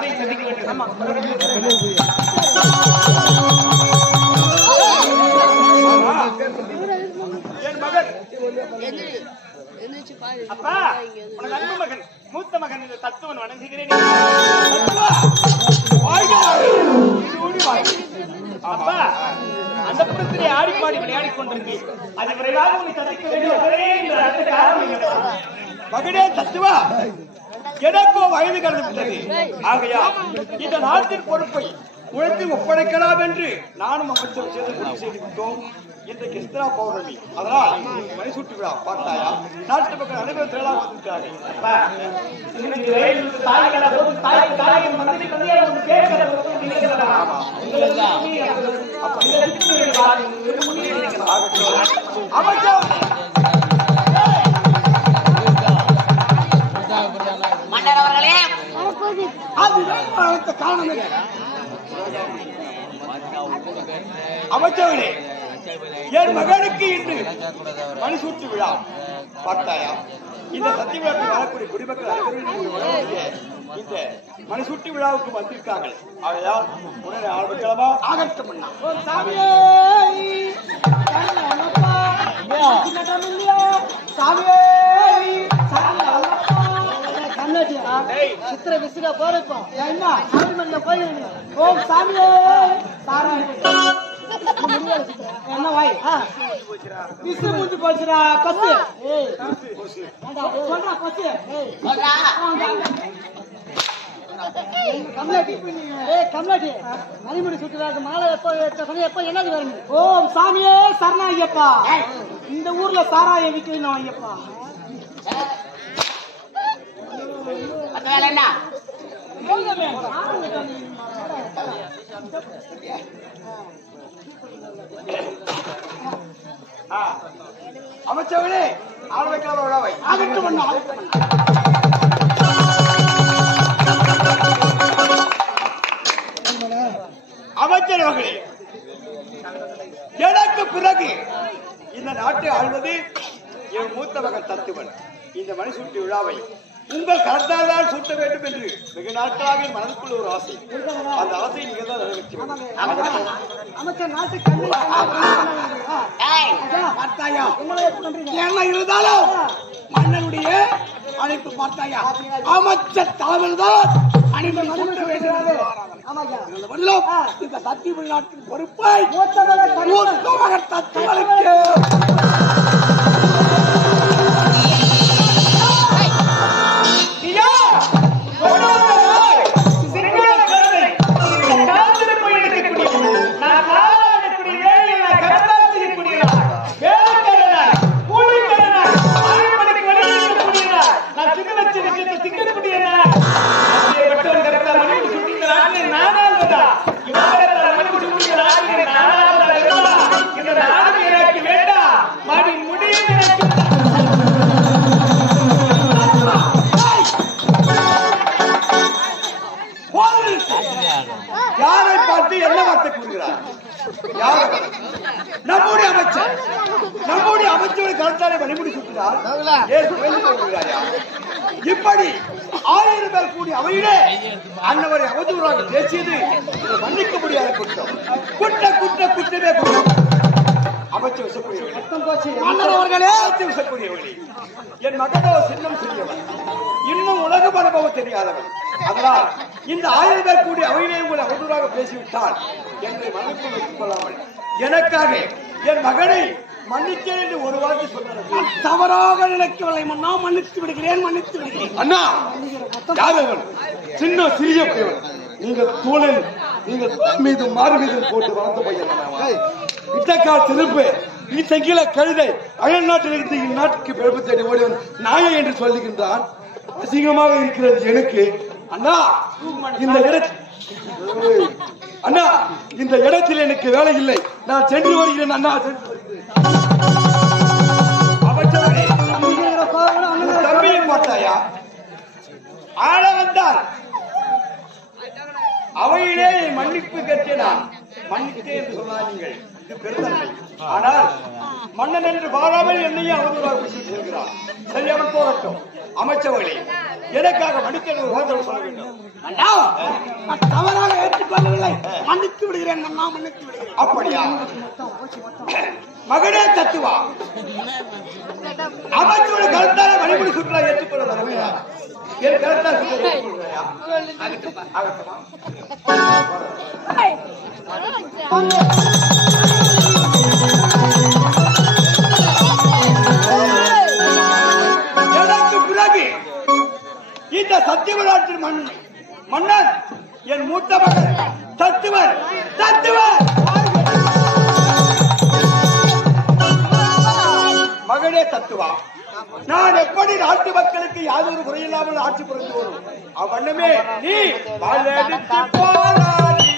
தந்தை சந்திக்க வேண்டும். என் மகன் அப்பா, உனக்கு அன்பு மகன் மூத்த மகன் இந்த தத்துவன் வணங்குகிறேன். அப்பா, அந்த புறத்திலே ஆடி பாடி விளையாடிக் கொண்டிருக்கேன். அது விரைவாக உன்னை சந்திக்க வேண்டும். மகனே தத்துவா, எனக்கோ வயது கடந்து விட்டது. ஆகையா இந்த நாட்டின் பொறுப்பை உழைத்து ஒப்படைக்கலாம் என்று நானும் அமைச்சர் சேர்ந்து முடிவு செய்து விட்டோம். இந்த கிருஷ்ணா பௌர்ணமி, அதனால் மணிசூட்டு விழா பார்த்தாயா? நாட்டு மக்கள் அனைவரும் திரளாக வந்திருக்கிறார்கள். மன்னர் அவர்களே, அமைச்சர்களே, என் மகனுக்கு இன்று மணிசூட்டு விழா பார்த்தாயா? இந்த சத்தியவிழாக்கு வரக்கூடிய குடிமக்கள் அனைவரும் இந்த மணிசூட்டு விழாவுக்கு வந்திருக்காங்க. ஆகையால் உடனே ஆரம்பிக்கலாமா? ஆகட்டும் பண்ணா சித்திர விசுக போறப்போ என்ன சாமி மல்ல போய் ஓம் சாமியே சாமி என்ன வாய் விசு மூஞ்சி போச்சுடா கத்து சொல்றா கத்து கம்லாட்டி கம்லாட்டி மணிமுடி சுற்றுறாரு மாலை எப்போ என்னது வரும்? ஓம் சாமியே சரணா ஐயப்பா, இந்த ஊர்ல சாராய விற்கணும் ஐயப்பா. என்ன அமைச்சர்களே, ஆரம்பிக்கலாம் விழாவை. ஆகட்டும் பண்ணா அமைச்சர் அவர்களே, எனக்கு பிறகு இந்த நாட்டை ஆள்வது என் மூத்த மகன் தத்துவன். இந்த மணிசூட்டு விழாவை உங்கள் கருத்தால் தான் சூட்ட வேண்டும் என்று வெகு நாட்களாக மனதுக்குள்ள ஒரு ஆசை. அந்த ஆசையை நீங்க தான் நிறைவேற்றுவீங்க. அமைச்சர் நாட்டுக்கு பார்த்தாயா? என்ன இருந்தாலும் மன்னனுடைய அழைப்பு பார்த்தாயா? அமைச்சர் தலைமையில் தான் அனைவரும் சூட்ட வேண்டும். இந்த சத்திய நாட்டின் பொறுப்பை மூத்த மகன் தத்துவனுக்கு யாரை பார்த்து என்ன வார்த்தை கூறுகிறார்? நம்முடைய அமைச்சர், நம்முடைய அமைச்சருடைய கருத்தாரை வழிமுடி சுற்றினார். இப்படி 1000 பேர் கூடி அவையிலே அன்னவரை அவதூறாக பேசியது மன்னிக்க முடியாத குற்றம். குற்றமே அமைச்சர் விசக்கூடியவர்களே, என் மகனோ சின்னம் சிறியவன், இன்னும் உலக அனுபவம் தெரியாதவன். அதனால் இந்த 1000 பேர் கூடி அவையிலே உங்களை அவதூறாக பேசிவிட்டால் என்னை மன்னிப்பு வைத்துக் கொள்ளாமல் எனக்காக என் மகனை மன்னித்தேன் என்று ஒரு வார்த்தை சொன்ன தவறாக நினைக்கவில்லை. மன்னா, மன்னித்து விடுகிறேன். அண்ணா, யாதவன் சின்ன சிறிய பையன், நீங்கள் தோழன், நீங்கள் மீது மாறு மீது போட்டு வளர்ந்த பையன். இட்டக்கால் திருப்பு இத்தகில கழுதை அயல் நாட்டில் இருந்து இந்நாட்டுக்கு பிறப்பு தேடி ஓடிவன் நாயை என்று சொல்லுகின்றான். அசிங்கமாக இருக்கிறது எனக்கு. அண்ணா, இந்த இடத்தில் எனக்கு வேலை இல்லை. நான் சென்று வருகிறேன். அண்ணா, தம்பியை பார்த்தாயா? ஆள வந்தார் அவையிலே மன்னிப்பு கேட்டேனா? மன்னித்தே என்று சொன்னார்கள். இது பெருந்தன்மை. ஆனால் மன்னன் என்று வாழாமல் என்னையும் அவதூறாக பேசி செல்கிறார். சரி, அவன் போகட்டும். அமைச்சவர்களே, எனக்காக மன்னித்து ஒரு வார்த்தை சொல்ல வேண்டும். நான் தவறாக ஏற்றுக்கொள்ளவில்லை, மன்னித்து விடுகிறேன், நான் மன்னித்து விடுகிறேன். அப்படியா? மகனே தத்துவா, அமைச்சோட கருத்தால மணிமுடி சுற்றுலா ஏற்றுக்கொள்ள வரவில்லை. என் கருத்தால் சுற்றுலா ஏற்றுக்கொள்கிறாயா? ஆகட்டுமா? எனக்கு பிறகு இந்த சத்தியவராற்றின் மன்னர் என் மூத்த மகன் தத்துவர் மகனே தத்துவா, நான் எப்படி நாட்டு மக்களுக்கு யாதொரு குறையில்லாமல் ஆட்சி புரிந்து வரும் அவ்வண்ணமே நீ வாழெடுத்து போராடி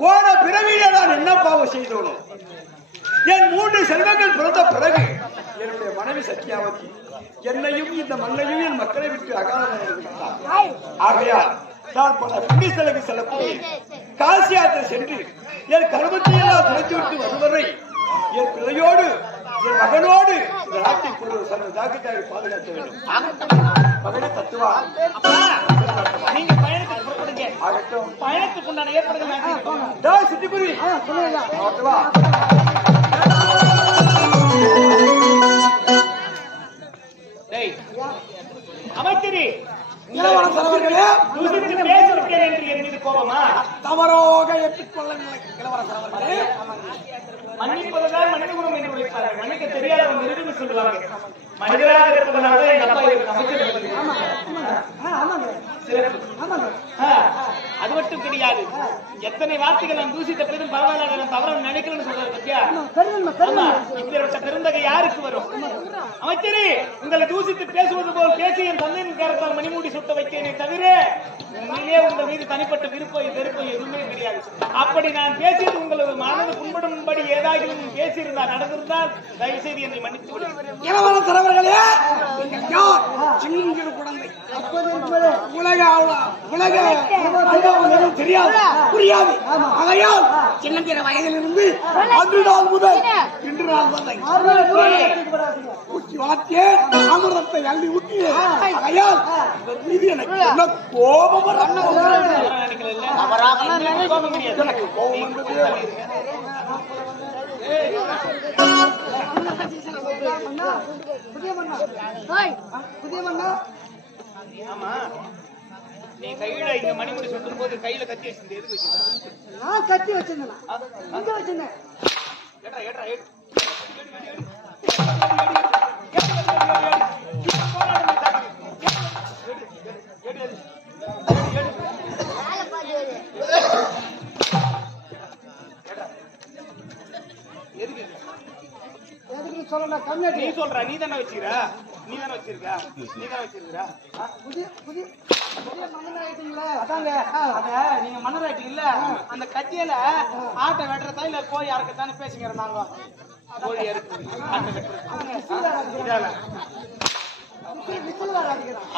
போன பிறவியில நான் என்ன பாவம் செய்தோனோ, என் 3 செல்வங்கள் பிறந்த பிறகு என்னுடைய மனைவி சத்தியாவதி என்னையும் இந்த மண்ணையும் என் மக்களை விட்டு அகாலமாக ஆகையால் நான் பல புண்ணிய செலவு செல்லக்கூடிய காசி யாத்திரை சென்று என் கருமத்தை எல்லாம் துளைத்து விட்டு வருவதை என் பிள்ளையோடு என் மகனோடு இந்த நாட்டை கொண்டு சர்வ ஜாக்கிரதையாக பாதுகாக்க வேண்டும். மகனே தத்துவா, நீங்க பயணத்துக்கு புறப்படுங்க. ஆகட்டும். பயணத்துக்கு உண்டான ஏற்பாடுகள் சிட்டிபுரி அமைச்சரி கோபமா தவறாக ஏற்றுக்கொள்ளவில்லை. இளவரசர் அவர்களே, மன்னிப்பதுதான் மனித குணம் என்று விളിப்பார்கள். மன்னிக்க தெரியாதவங்க நிறுவனம் சொல்லுவாங்க. மனிதராக இருப்பதனால எங்க அப்பா அது மட்டும் கிடையாது. எத்தனை வார்த்தைகள் நான் தூசித்த பெரும் பரவாயில்ல, நான் தவறு நினைக்கலன்னு சொல்றது பத்தியா? இப்படிப்பட்ட பெருந்தகை யாருக்கு வரும்? அமைச்சரே, உங்களை தூசித்து பேசுவது போல் பேசி என் தந்தையின் காரத்தால் மணிமூடி சுட்ட வைக்கிறேனே தவிர உண்மையிலே உங்கள் மீது தனிப்பட்ட விருப்பம் வெறுப்பம் எதுவுமே கிடையாது. அப்படி நான் பேசியது உங்களது மனது புண்படும்படி ஏதாவது பேசியிருந்தால் நடந்திருந்தால் தயவு செய்து என்னை மன்னித்து விடுங்கள். இளவரசர் அவர்களே, நீங்கள் யார்? சின்னஞ்சிறு குழந்தை. உலக தெரியாது, புரியாது. ஆகையால் சின்னஞ்சிறு வயதிலிருந்து அன்று நாள் முதல் இன்று நாள் வரை ஊற்றி வளர்த்தே அமிர்தத்தை அள்ளி ஊற்றி. ஆகையால் மீது எனக்கு என்ன கோபம் எனக்கு கோபம் என்பது ஆமா, நீ கையில இங்க மணிமுடி சுட்டும் போது கையில கத்தி வச்சிருந்த எதுக்கு வச்சிருந்த? நான் கத்தி வச்சிருந்தேன். எங்க வச்சிருந்தேன்? நீ சொல்ற, நீ தானே வச்சிருக்க? நீங்க மன்னர் ஆயிட்டீங்கல்ல, அந்த கத்தியில ஆட்டை வெட்டுறதா இல்ல கோழி அறுக்கத்தானே பேசிக்கிறோம் நாங்க. கோழி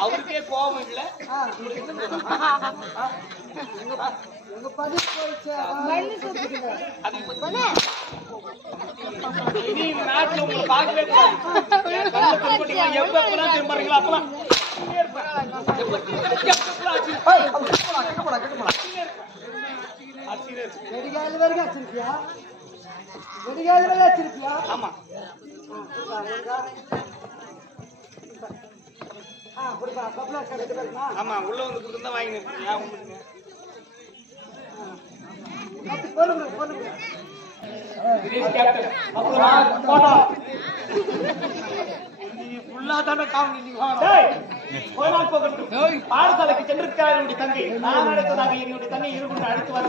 அவருக்கே கோபம் இல்ல. இனி இந்த நாட்டுல உங்களை பார்க்கவே எப்பெல்லாம் திரும்புறீங்களா அப்பெல்லாம் ஆமா. ஆமா, உள்ள வந்து கொடுத்தா வாங்கினேன். பாடசாலைக்கு சென்றிருக்கிறார் என்னுடைய தங்கை. நான் அடுத்ததாக என்னுடைய தங்கை இருந்து அழைத்து வர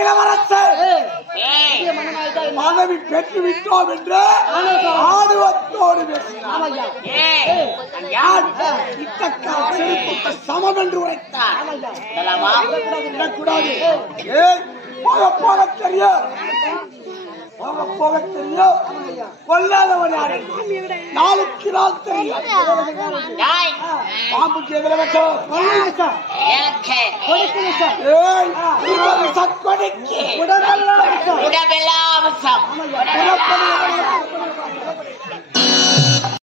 இளவரசர் பதவி பெற்று விட்டோம் என்று ஆடுவத்தோடு பேசினார். சமம் என்று உரைத்தார். போக தெரியும், போக தெரியும், கொல்லாதவன் யாரு நாளுக்கு நாள் தெரியும். பாம்புக்கு எதிரவசம்